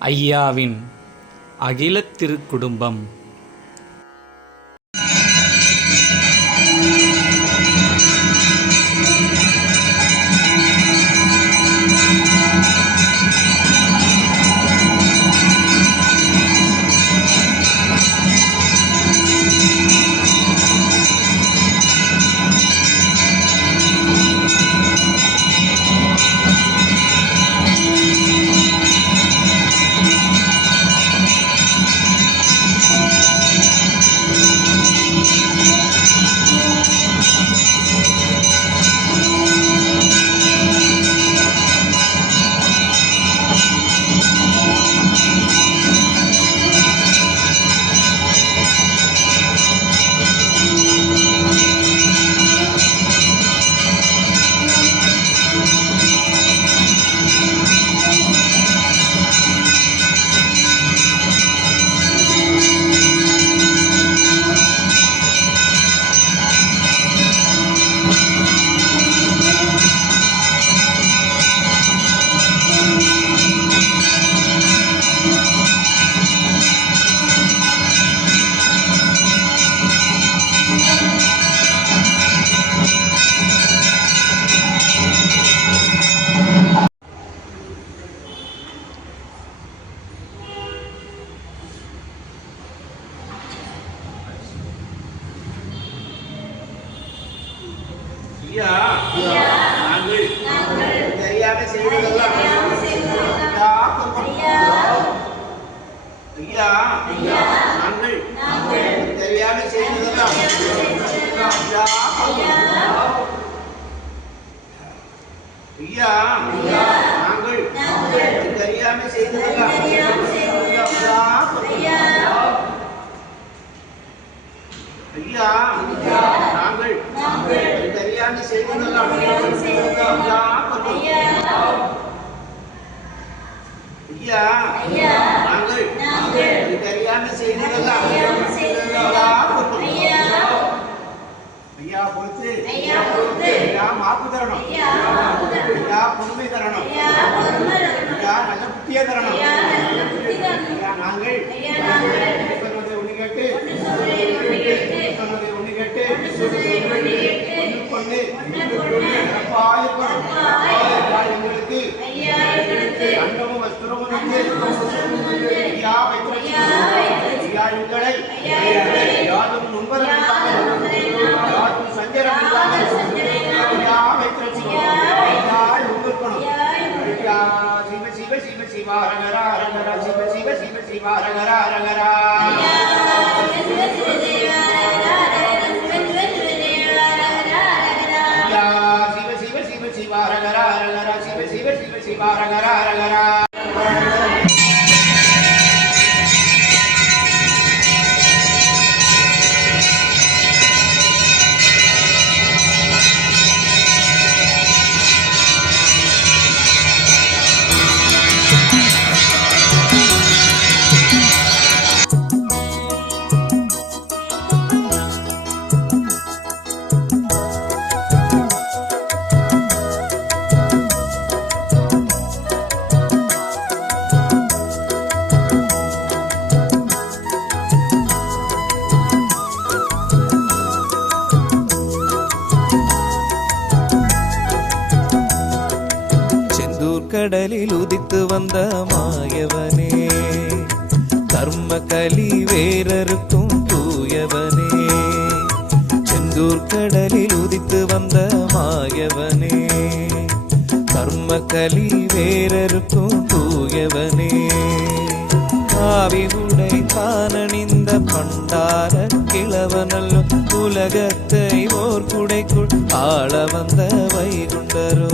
ஐயாவின் அகிலத் திருக்குடும்பம். நாங்கள் தெரியாம செய்ததெல்லாம் நாங்கள் தெரியாம செய்ததெல்லாம் ஐயா நாங்கள் தெரியாம செய்ததெல்லாம் ஐயா நாங்கள் தெரியாம செய்ததெல்லாம் ஐயா நாங்கள் தெரியாம செய்ததெல்லாம் ஐயா பொறுத்து ஐயா மாப்பு தரணும் ஐயா பொறுமை தரணும் ஐயா நல்ல புத்திய தரணும் ஐயா நாங்கள் சொன்னதை ஒண்ணு கேட்டு சொன்னதை ஒண்ணு கேட்டு ஒண்ணு எங்களுக்கு அண்டமும் வஸ்திரமும் ஐயா வைத்து ஐயா எங்களை யாரும் நுண்பரம் யாரும் சஞ்சரம் ஐயா வைத்து ஐயா உங்களுக்கணும் ஐயா சிவ சிவ சிவ சிவ ஹரஹர ஹரஹர சிவ சிவ சிவ சிவ ஹரஹர ஹரஹர கடலில் உதித்து வந்த மாயவனே, கர்ம கலி வேறறுக்கும் தூயவனே. செந்தூர் கடலில் உதித்து வந்த மாயவனே, கர்ம கலி வேறறுக்கும் தூயவனே. காவி உடை தானணிந்த பண்டார கிழவனல்லோ, உலகத்தை ஓர் குடைக்குள் ஆள வந்த வைகுண்டரோ.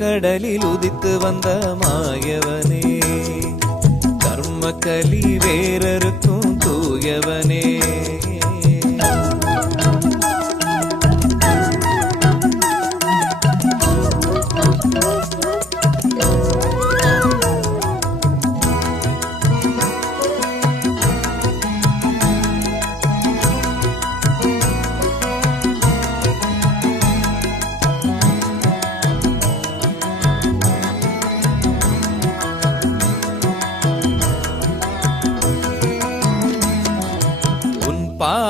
கடலில் உதித்து வந்த மாயவனே, கர்ம கலி வேறறுக்கும் தூயவனே.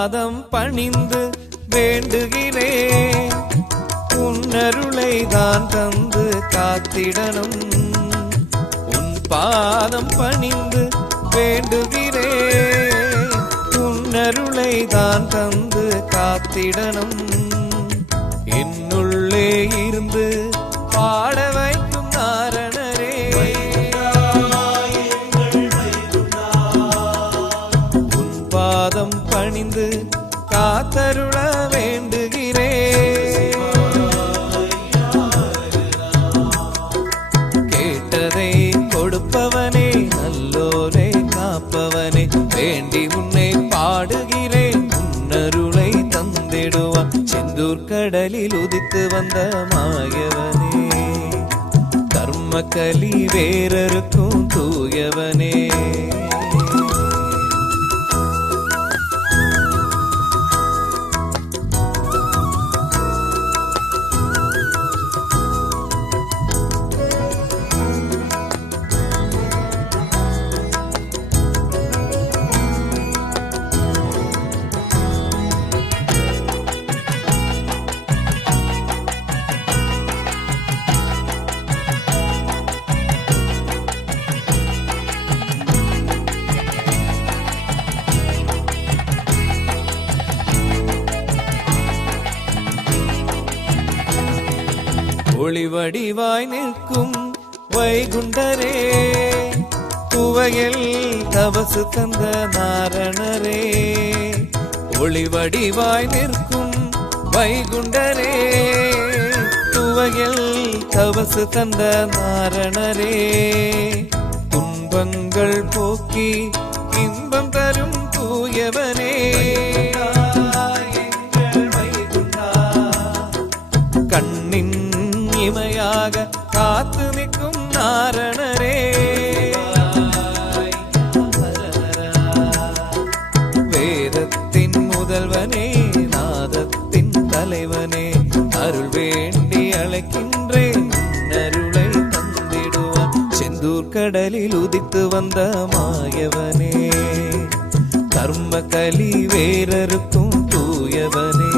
பாதம் பணிந்து வேண்டுகிறேன், உன்னருளை தான் தந்து காத்திடணும். உன் பாதம் பணிந்து வேண்டுகிறேன், உன்னருளை தான் தந்து காத்திடணும். என்னுள்ளே இருந்து பாட வைக்கும் நாரணரே, உன் பாதம் பணிந்து காத்தருள வேண்டுகிறேன். கேட்டதை கொடுப்பவனே, நல்லோரை காப்பவனே, வேண்டி உன்னை பாடுகிறேன், உன்னருளை தந்திடுவான். செந்தூர் கடலில் உதித்து வந்த மாயவனே, கர்ம கலி வேறருக்கும் தூயவனே. ஒளிவடிவாய் நிற்கும் வைகுண்டரே, துவையல் தவசு தந்த நாரணரே. ஒளிவடிவாய் நிற்கும் வைகுண்டரே, துவையல் தவசு தந்த நாரணரே. துன்பங்கள் போக்கி இன்பம் தரும் தூயவனே, கண்ணின் இமையாக காத்து நிற்கும் நாரணரே. வேதத்தின் முதல்வனே, நாதத்தின் தலைவனே, அருள் வேண்டி அழைக்கின்றேன், அருளை தந்திடுவான். செந்தூர் கடலில் உதித்து வந்த மாயவனே, கர்ம கலி வேறருக்கும் தூயவனே.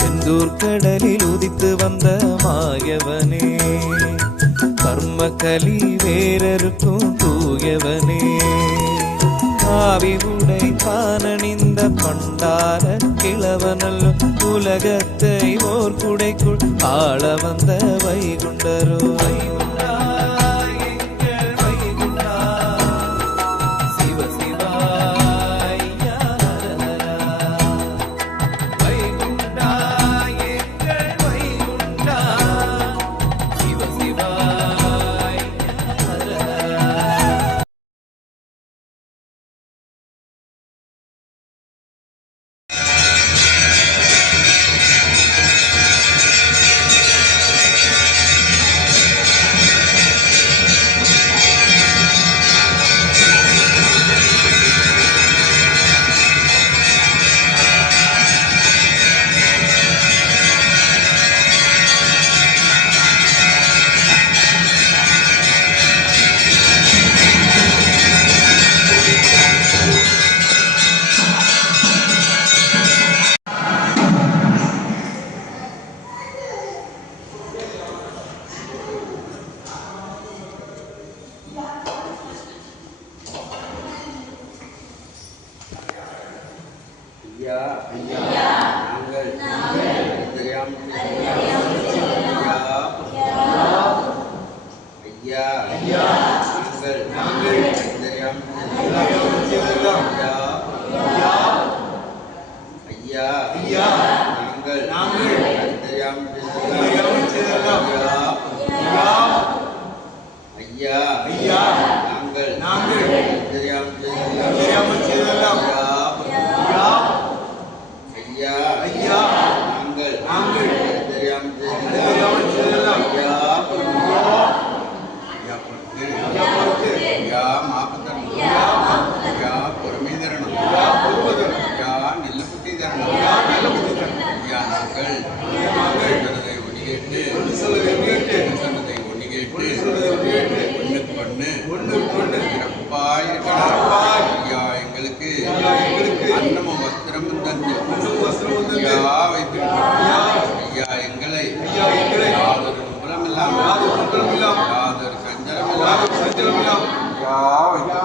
செந்தூர் கடலில் உதித்து வந்த மாயவனே, கர்ம கலி வேறருக்கும் தூயவனே. காவி உடை பானணிந்த பண்டார கிழவனல்ல, உலகத்தை ஓர் குடைக்குள் ஆள வந்த வைகுண்டரோ. ஐயா எங்களை யாதொரு குணமில்லாம் யாதொரு சஞ்சலமில்லாம் ஐயா